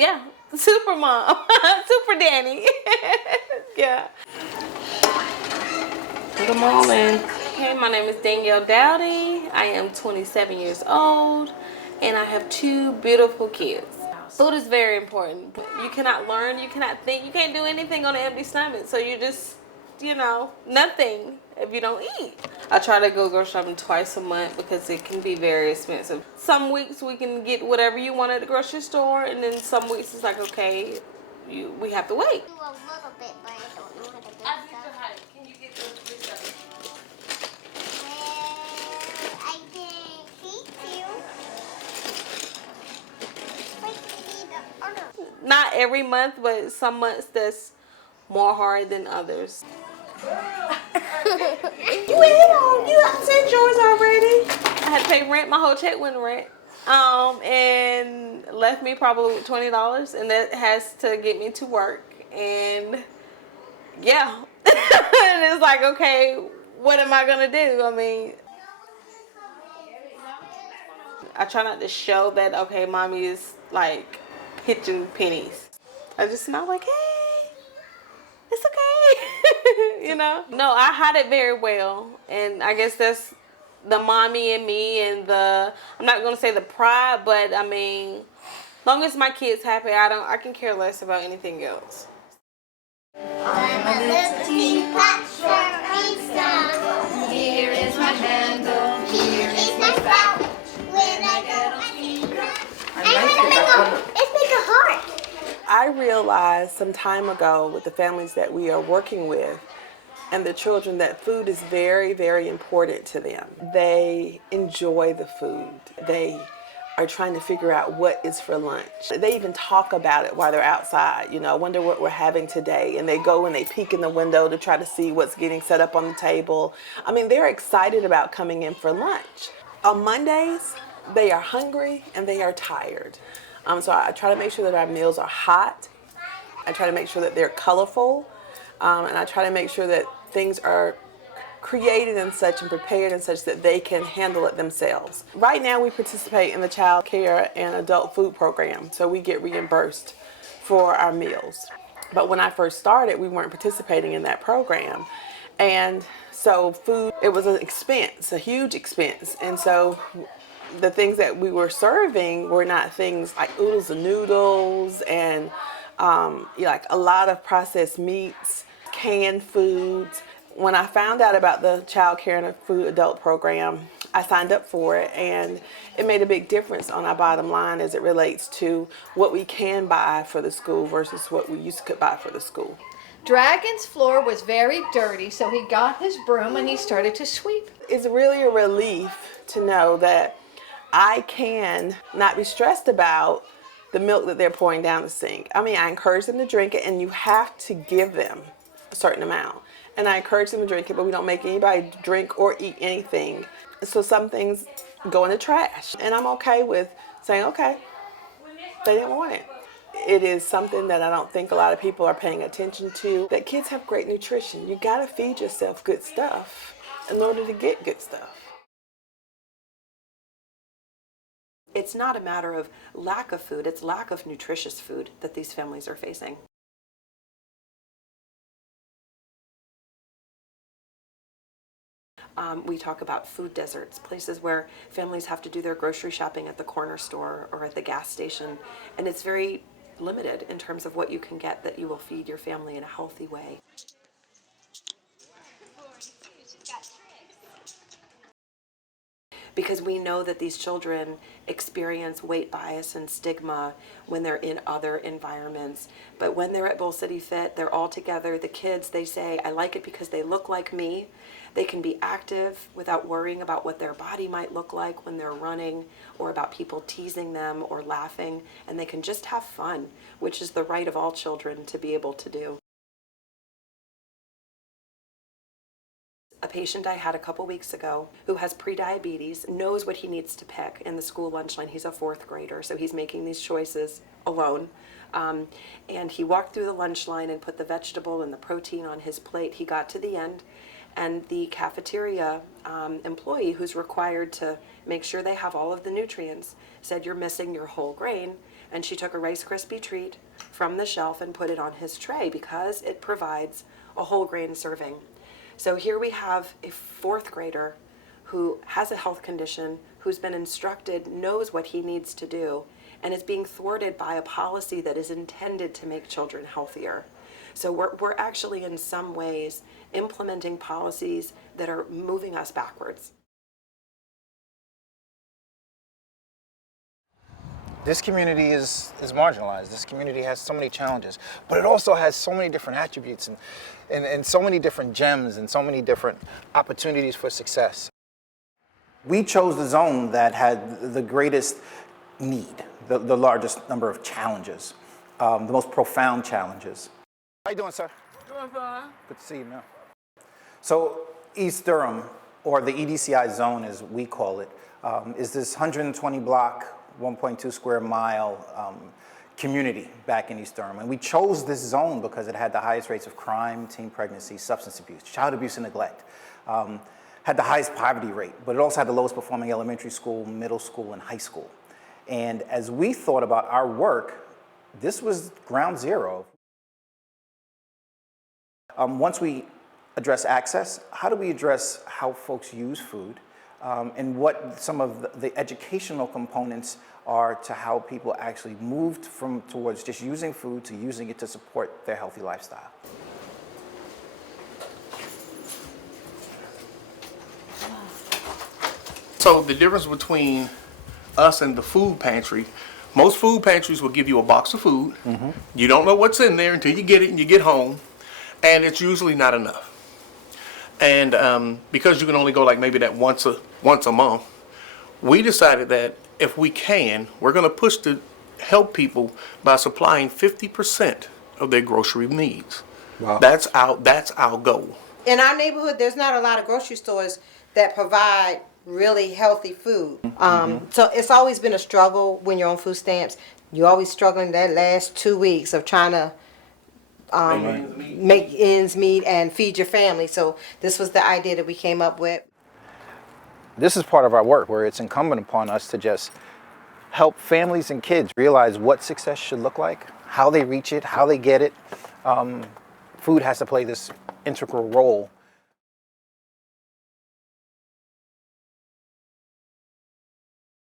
Yeah, super mom, super Danny. Yeah. Good morning. Hey, my name is Danielle Dowdy. I am 27 years old, and I have 2 beautiful kids. Food is very important. You cannot learn, you cannot think, you can't do anything on an empty stomach. So you just, nothing if you don't eat. I try to go grocery shopping twice a month because it can be very expensive. Some weeks we can get whatever you want at the grocery store, and then some weeks it's like, okay, we have to wait. Do a little bit, but I don't know how to do stuff. Can you get this stuff? I can teach you. Wait, you need the other. Not every month, but some months that's more hard than others. You ate on. You sent yours already. I had to pay rent. My whole check went to rent. And left me probably with $20, and that has to get me to work. And yeah, and it's like, okay, what am I gonna do? I mean, I try not to show that, okay, mommy is like pitching pennies. I just smile like, hey, it's okay. No, I hide it very well, and I guess that's the mommy in me, and I'm not gonna say the pride, but I mean, long as my kids happy, I can care less about anything else. I'm a little teapot for Reese. Here is my handle. Here is my spout. When I go, let's make a heart. I realized some time ago with the families that we are working with and the children that food is very, very important to them. They enjoy the food. They are trying to figure out what is for lunch. They even talk about it while they're outside, wonder what we're having today. And they go and they peek in the window to try to see what's getting set up on the table. I mean, they're excited about coming in for lunch. On Mondays, they are hungry and they are tired. So I try to make sure that our meals are hot. I try to make sure that they're colorful. And I try to make sure that things are created and such and prepared and such that they can handle it themselves. Right now we participate in the child care and adult food program, so we get reimbursed for our meals. But when I first started, we weren't participating in that program. And so food, it was an expense, a huge expense. And so the things that we were serving were not things like oodles and noodles and like a lot of processed meats, canned foods. When I found out about the child care and food adult program, I signed up for it, and it made a big difference on our bottom line as it relates to what we can buy for the school versus what we used to buy for the school. Dragon's floor was very dirty, so he got his broom and he started to sweep. It's really a relief to know that I can not be stressed about the milk that they're pouring down the sink. I mean, I encourage them to drink it, and you have to give them a certain amount. And I encourage them to drink it, but we don't make anybody drink or eat anything. So some things go in the trash. And I'm okay with saying, okay, they didn't want it. It is something that I don't think a lot of people are paying attention to, that kids have great nutrition. You gotta feed yourself good stuff in order to get good stuff. It's not a matter of lack of food, it's lack of nutritious food that these families are facing. We talk about food deserts, places where families have to do their grocery shopping at the corner store or at the gas station, and it's very limited in terms of what you can get that you will feed your family in a healthy way. Because we know that these children experience weight bias and stigma when they're in other environments. But when they're at Bull City Fit, they're all together. The kids, they say, I like it because they look like me. They can be active without worrying about what their body might look like when they're running, or about people teasing them or laughing. And they can just have fun, which is the right of all children to be able to do. A patient I had a couple weeks ago who has prediabetes knows what he needs to pick in the school lunch line. He's a 4th grader, so he's making these choices alone. And he walked through the lunch line and put the vegetable and the protein on his plate. He got to the end, And the cafeteria employee who's required to make sure they have all of the nutrients said, "You're missing your whole grain." And she took a Rice Krispie treat from the shelf and put it on his tray because it provides a whole grain serving. So here we have a fourth grader who has a health condition, who's been instructed, knows what he needs to do, and is being thwarted by a policy that is intended to make children healthier. So we're actually in some ways implementing policies that are moving us backwards. This community is marginalized. This community has so many challenges, but it also has so many different attributes and so many different gems and so many different opportunities for success. We chose the zone that had the greatest need, the largest number of challenges, the most profound challenges. How you doing, sir? Doing fine. Good to see you, man. So East Durham, or the EDCI zone as we call it, is this 120 block, 1.2 square mile community back in East Durham. And we chose this zone because it had the highest rates of crime, teen pregnancy, substance abuse, child abuse and neglect. Had the highest poverty rate, but it also had the lowest performing elementary school, middle school, and high school. And as we thought about our work, this was ground zero. Once we address access, how do we address how folks use food? And what some of the educational components are to how people actually moved towards just using food to using it to support their healthy lifestyle. So the difference between us and the food pantry, most food pantries will give you a box of food. Mm-hmm. You don't know what's in there until you get it and you get home, and it's usually not enough. And because you can only go like maybe that once a month, we decided that if we can, we're going to push to help people by supplying 50% of their grocery needs. Wow. That's our goal. In our neighborhood, there's not a lot of grocery stores that provide really healthy food. So it's always been a struggle when you're on food stamps. You're always struggling that last 2 weeks of trying to make ends meet and feed your family. So this was the idea that we came up with. This is part of our work where it's incumbent upon us to just help families and kids realize what success should look like, how they reach it, how they get it. Food has to play this integral role